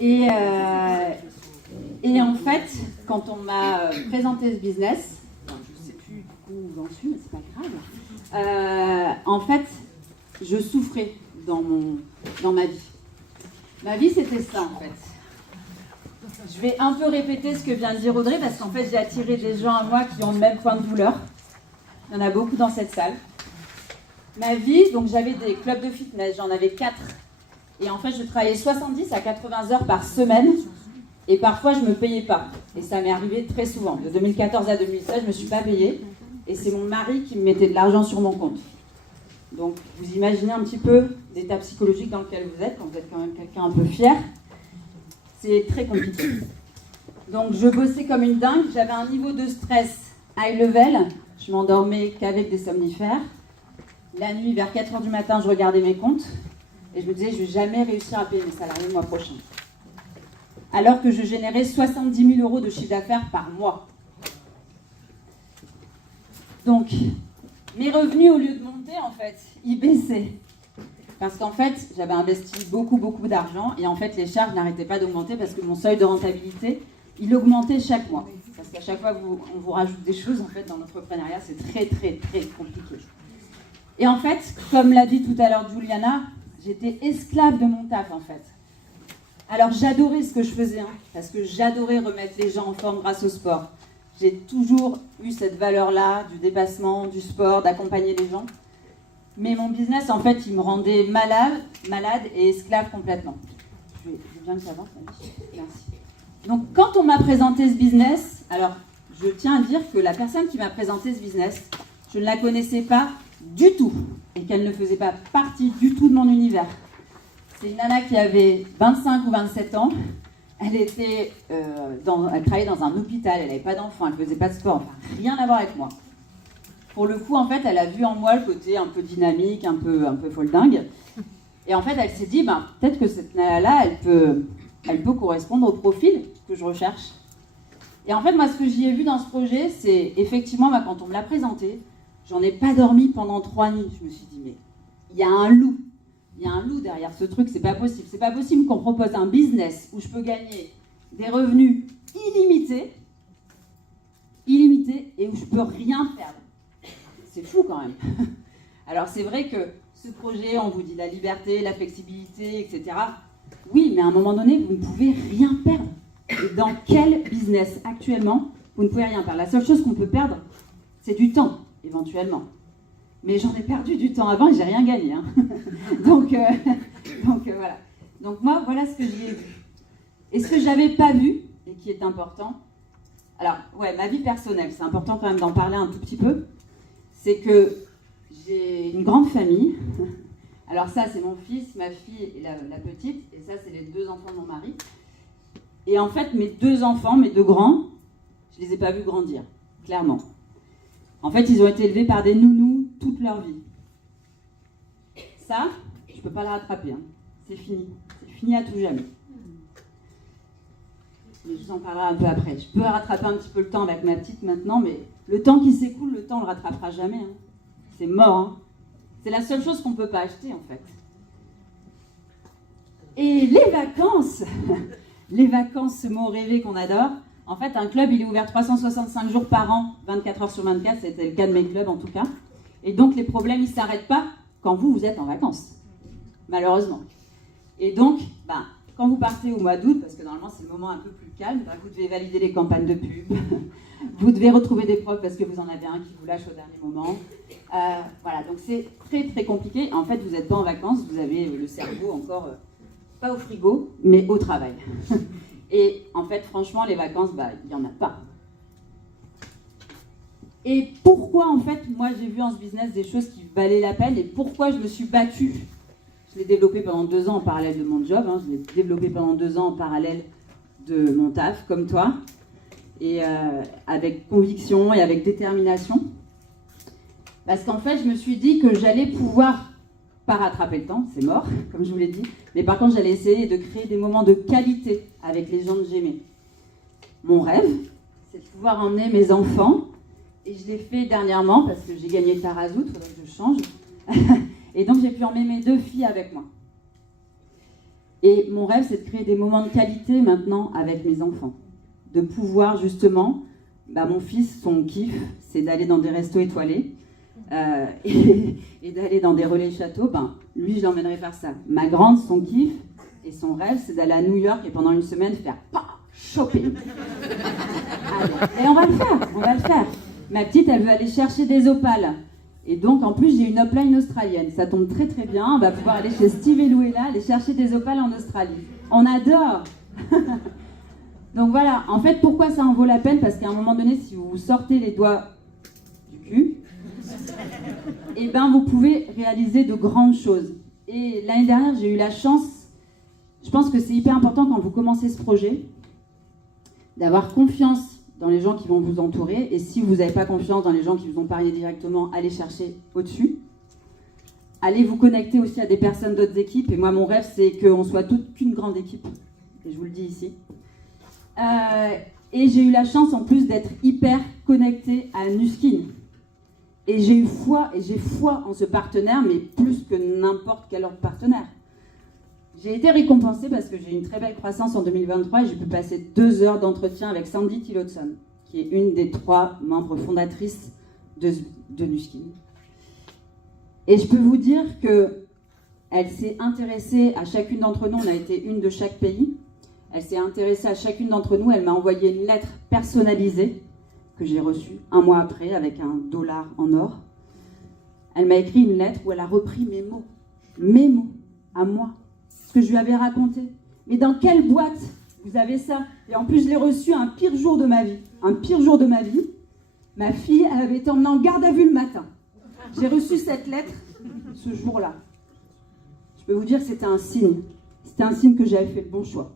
Et en fait, quand on m'a présenté ce business, je ne sais plus où j'en suis, mais c'est pas grave. En fait, je souffrais dans ma vie. Ma vie, c'était ça, en fait. Je vais un peu répéter ce que vient de dire Audrey, parce qu'en fait, j'ai attiré des gens à moi qui ont le même point de douleur. Il y en a beaucoup dans cette salle. Ma vie, donc j'avais des clubs de fitness, j'en avais 4. Et en fait, je travaillais 70 à 80 heures par semaine. Et parfois, je ne me payais pas. Et ça m'est arrivé très souvent. De 2014 à 2016, je ne me suis pas payée. Et c'est mon mari qui me mettait de l'argent sur mon compte. Donc, vous imaginez un petit peu l'état psychologique dans lequel vous êtes, quand vous êtes quand même quelqu'un un peu fier. C'est très compliqué. Donc, je bossais comme une dingue. J'avais un niveau de stress high level. Je m'endormais qu'avec des somnifères. La nuit, vers 4 h du matin, je regardais mes comptes. Et je me disais, je ne vais jamais réussir à payer mes salariés le mois prochain. Alors que je générais 70 000 € de chiffre d'affaires par mois. Donc, mes revenus, au lieu de monter, en fait, ils baissaient. Parce qu'en fait, j'avais investi beaucoup d'argent et en fait, les charges n'arrêtaient pas d'augmenter parce que mon seuil de rentabilité, il augmentait chaque mois. Parce qu'à chaque fois qu'on vous rajoute des choses, en fait, dans l'entrepreneuriat, c'est très compliqué. Et en fait, comme l'a dit tout à l'heure Juliana, j'étais esclave de mon taf, en fait. Alors, j'adorais ce que je faisais, parce que j'adorais remettre les gens en forme grâce au sport. J'ai toujours eu cette valeur-là, du dépassement, du sport, d'accompagner les gens. Mais mon business, en fait, il me rendait malade et esclave complètement. Je viens que ça avance, merci. Donc, quand on m'a présenté ce business, alors, je tiens à dire que la personne qui m'a présenté ce business, je ne la connaissais pas du tout et qu'elle ne faisait pas partie du tout de mon univers. C'est une nana qui avait 25 ou 27 ans. Elle travaillait dans un hôpital, elle n'avait pas d'enfant, elle ne faisait pas de sport, enfin, rien à voir avec moi. Pour le coup, en fait, elle a vu en moi le côté un peu dynamique, un peu folle dingue. Et en fait, elle s'est dit, peut-être que cette nana-là, elle peut correspondre au profil que je recherche. Et en fait, moi, ce que j'y ai vu dans ce projet, c'est effectivement, quand on me l'a présenté, j'en ai pas dormi pendant 3 nuits. Je me suis dit, mais il y a un loup. Il y a un loup derrière ce truc, c'est pas possible. C'est pas possible qu'on propose un business où je peux gagner des revenus illimités et où je peux rien perdre. C'est fou quand même. Alors c'est vrai que ce projet, on vous dit la liberté, la flexibilité, etc. Oui, mais à un moment donné, vous ne pouvez rien perdre. Et dans quel business actuellement, vous ne pouvez rien perdre? La seule chose qu'on peut perdre, c'est du temps, éventuellement. Mais j'en ai perdu du temps avant et j'ai rien gagné. Donc voilà. Donc moi, voilà ce que j'y ai vu. Et ce que j'avais pas vu, et qui est important, alors, ouais, ma vie personnelle, c'est important quand même d'en parler un tout petit peu, c'est que j'ai une grande famille. Alors ça, c'est mon fils, ma fille et la petite, et ça, c'est les 2 enfants de mon mari. Et en fait, mes 2 enfants, mes 2 grands, je les ai pas vus grandir, clairement. En fait, ils ont été élevés par des nounous toute leur vie. Ça, je ne peux pas le rattraper. C'est fini. C'est fini à tout jamais. Mais je vous en parlerai un peu après. Je peux rattraper un petit peu le temps avec ma petite maintenant, mais le temps qui s'écoule, le temps on ne le rattrapera jamais. C'est mort. C'est la seule chose qu'on ne peut pas acheter, en fait. Et les vacances, ce mot rêvé qu'on adore. En fait, un club, il est ouvert 365 jours par an, 24 heures sur 24, c'était le cas de mes clubs en tout cas. Et donc, les problèmes, ils ne s'arrêtent pas quand vous êtes en vacances, malheureusement. Et donc, quand vous partez au mois d'août, parce que normalement, c'est le moment un peu plus calme, vous devez valider les campagnes de pub, vous devez retrouver des profs parce que vous en avez un qui vous lâche au dernier moment. Voilà, donc c'est très compliqué. En fait, vous n'êtes pas en vacances, vous avez le cerveau encore, pas au frigo, mais au travail. Et en fait, franchement, les vacances, il n'y en a pas. Et pourquoi, en fait, moi, j'ai vu en ce business des choses qui valaient la peine et pourquoi je me suis battue. Je l'ai développé pendant 2 ans en parallèle de mon job. Je l'ai développé pendant 2 ans en parallèle de mon taf, comme toi. Et avec conviction et avec détermination. Parce qu'en fait, je me suis dit que j'allais pouvoir, pas rattraper le temps, c'est mort, comme je vous l'ai dit, mais par contre, j'allais essayer de créer des moments de qualité avec les gens que j'aimais. Mon rêve, c'est de pouvoir emmener mes enfants, et je l'ai fait dernièrement, parce que j'ai gagné le Tarazout, il faudrait que je change, et donc j'ai pu emmener mes 2 filles avec moi. Et mon rêve, c'est de créer des moments de qualité maintenant avec mes enfants. De pouvoir justement, mon fils, son kiff, c'est d'aller dans des restos étoilés et d'aller dans des relais châteaux. Lui, je l'emmènerai faire ça. Ma grande, son kiff et son rêve, c'est d'aller à New York et pendant une semaine faire shopping. Et on va le faire. Ma petite, elle veut aller chercher des opales. Et donc, en plus, j'ai une upline australienne. Ça tombe très très bien. On va pouvoir aller chez Steve et Louella, aller chercher des opales en Australie. On adore. Donc voilà, en fait, pourquoi ça en vaut la peine? Parce qu'à un moment donné, si vous sortez les doigts du cul, vous pouvez réaliser de grandes choses. Et l'année dernière, j'ai eu la chance, je pense que c'est hyper important quand vous commencez ce projet, d'avoir confiance dans les gens qui vont vous entourer. Et si vous n'avez pas confiance dans les gens qui vous ont parlé directement, allez chercher au-dessus. Allez vous connecter aussi à des personnes d'autres équipes. Et moi, mon rêve, c'est qu'on soit toute qu'une grande équipe. Et je vous le dis ici. Et j'ai eu la chance, en plus, d'être hyper connectée à Nuskin. Et j'ai foi en ce partenaire, mais plus que n'importe quel autre partenaire. J'ai été récompensée parce que j'ai eu une très belle croissance en 2023 et j'ai pu passer 2 heures d'entretien avec Sandy Tillotson, qui est une des 3 membres fondatrices de Nuskin. Et je peux vous dire qu'elle s'est intéressée à chacune d'entre nous, on a été une de chaque pays, elle s'est intéressée à chacune d'entre nous, elle m'a envoyé une lettre personnalisée que j'ai reçue 1 mois après avec $1 en or. Elle m'a écrit une lettre où elle a repris mes mots à moi. Ce que je lui avais raconté. Mais dans quelle boîte vous avez ça? Et en plus, je l'ai reçu un pire jour de ma vie. Ma fille, elle avait été emmenée en garde à vue le matin. J'ai reçu cette lettre ce jour-là. Je peux vous dire que c'était un signe. C'était un signe que j'avais fait le bon choix.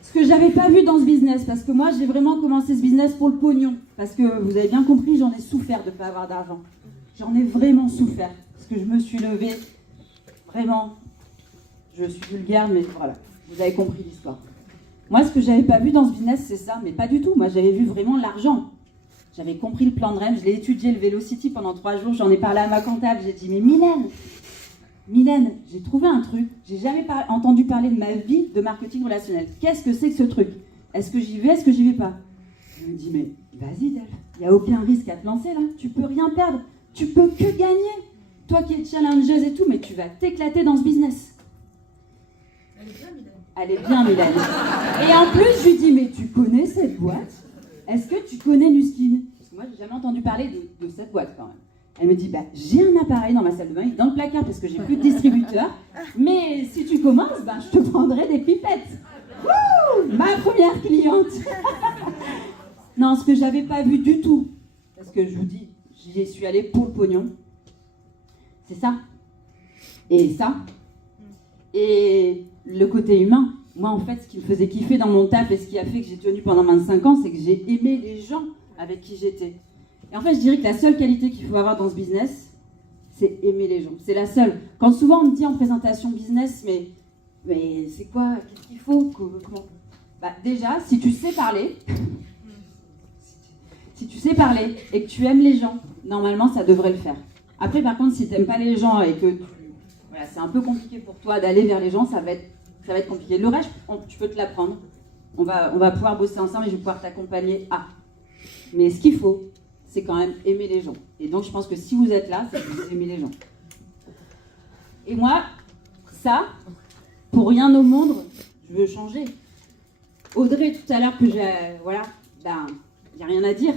Ce que j'avais pas vu dans ce business, parce que moi, j'ai vraiment commencé ce business pour le pognon. Parce que vous avez bien compris, j'en ai souffert de ne pas avoir d'argent. J'en ai vraiment souffert. Que je me suis levée, vraiment, je suis vulgaire, mais voilà, vous avez compris l'histoire. Moi, ce que j'avais pas vu dans ce business, c'est ça, mais pas du tout. Moi, j'avais vu vraiment l'argent. J'avais compris le plan de REM, je l'ai étudié, le Velocity, pendant 3 jours, j'en ai parlé à ma comptable, j'ai dit, mais Mylène, j'ai trouvé un truc, j'ai jamais entendu parler de ma vie de marketing relationnel. Qu'est-ce que c'est que ce truc? Est-ce que j'y vais, est-ce que j'y vais pas? Je me dis, mais vas-y, Delph, il n'y a aucun risque à te lancer là, tu peux rien perdre, tu peux que gagner. Toi qui es challengeuse et tout, mais tu vas t'éclater dans ce business. Elle est bien, Mylène. Et en plus, je lui dis, mais tu connais cette boîte? Est-ce que tu connais Nuskin? Parce que moi, j'ai jamais entendu parler de cette boîte quand même. Elle me dit, j'ai un appareil dans ma salle de bain, dans le placard parce que j'ai plus de distributeur. Mais si tu commences, je te prendrai des pipettes. Wouh, ma première cliente. Non, ce que j'avais pas vu du tout, parce que je vous dis, j'y suis allée pour le pognon. C'est ça. Et ça. Et le côté humain. Moi, en fait, ce qui me faisait kiffer dans mon taf et ce qui a fait que j'ai tenu pendant 25 ans, c'est que j'ai aimé les gens avec qui j'étais. Et en fait, je dirais que la seule qualité qu'il faut avoir dans ce business, c'est aimer les gens. C'est la seule. Quand souvent on me dit en présentation business, mais c'est quoi? Qu'est-ce qu'il faut? Comment? Déjà, si tu sais parler, et que tu aimes les gens, normalement, ça devrait le faire. Après, par contre, si tu n'aimes pas les gens et que c'est un peu compliqué pour toi d'aller vers les gens, ça va être compliqué. Le reste, tu peux te l'apprendre. On va pouvoir bosser ensemble et je vais pouvoir t'accompagner à. Mais ce qu'il faut, c'est quand même aimer les gens. Et donc, je pense que si vous êtes là, c'est que vous aimez les gens. Et moi, ça, pour rien au monde, je veux changer. Audrey, tout à l'heure, il n'y a rien à dire.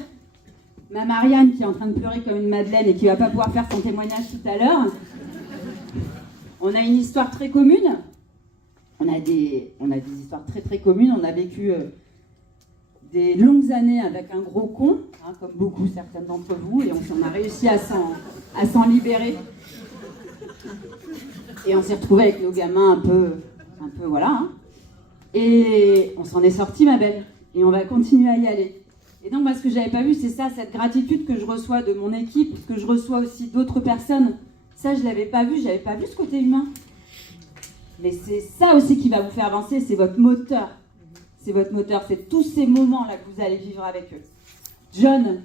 Ma Marianne qui est en train de pleurer comme une madeleine et qui ne va pas pouvoir faire son témoignage tout à l'heure. On a une histoire très commune. On a des histoires très très communes. On a vécu des longues années avec un gros con, comme beaucoup certaines d'entre vous, et on a réussi à s'en libérer. Et on s'est retrouvés avec nos gamins un peu voilà. Et on s'en est sortis, ma belle. Et on va continuer à y aller. Et donc, moi, ce que j'avais pas vu, c'est ça, cette gratitude que je reçois de mon équipe, que je reçois aussi d'autres personnes. Ça, je l'avais pas vu, j'avais pas vu ce côté humain. Mais c'est ça aussi qui va vous faire avancer, c'est votre moteur. C'est votre moteur, c'est tous ces moments-là que vous allez vivre avec eux. John,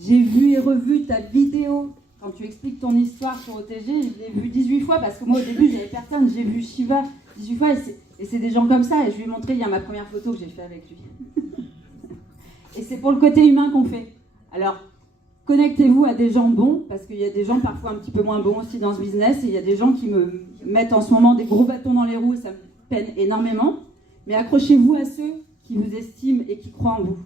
j'ai vu et revu ta vidéo quand tu expliques ton histoire sur OTG, je l'ai vu 18 fois, parce que moi au début j'avais personne, j'ai vu Shiva 18 fois, et c'est des gens comme ça, et je lui ai montré, il y a ma première photo que j'ai fait avec lui. Et c'est pour le côté humain qu'on fait. Alors, connectez-vous à des gens bons, parce qu'il y a des gens parfois un petit peu moins bons aussi dans ce business, et il y a des gens qui me mettent en ce moment des gros bâtons dans les roues, et ça me peine énormément. Mais accrochez-vous à ceux qui vous estiment et qui croient en vous.